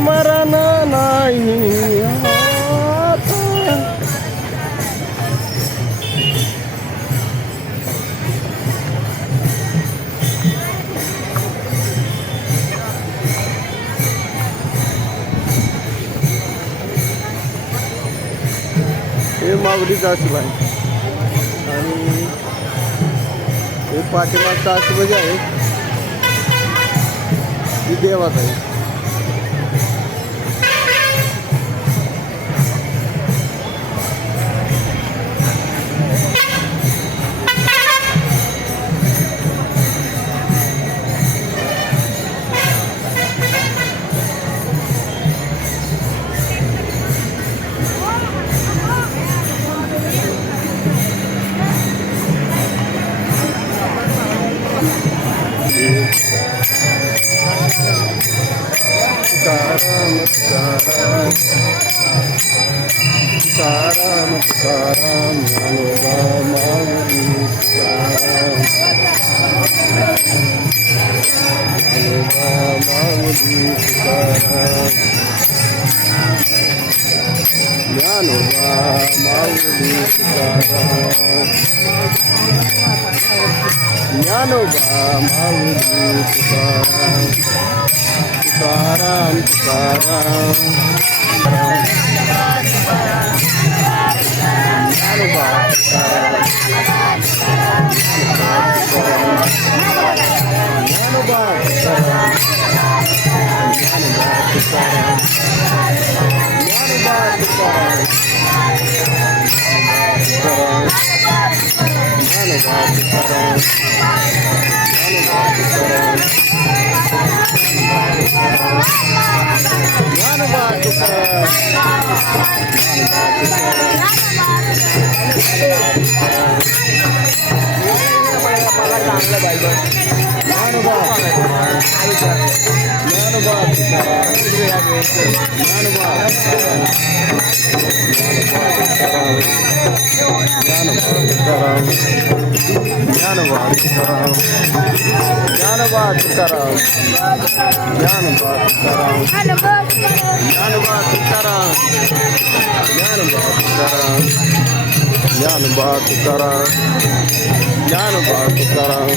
मरण नाही आता. हे माऊलीचं आशीर्वाद आणि हे पाठीमागचा आशीर्वाद आहे ही देवाचा आहे. तुकाराम तुकाराम तुकाराम तुकाराम ज्ञानोबा माऊली तुकाराम ज्ञानोबा माऊली तुकाराम ज्ञानोबा माऊली तुकाराम ज्ञानोबा माऊली तुकाराम तुकाराम तुकाराम ज्ञानोबा तुकाराम ज्ञानोबा तुकाराम ज्ञानोबा तुकाराम ज्ञानोबा तुकाराम ज्ञानोबा तुकाराम ज्ञानोबा तुकाराम ज्ञानोबा तुकाराम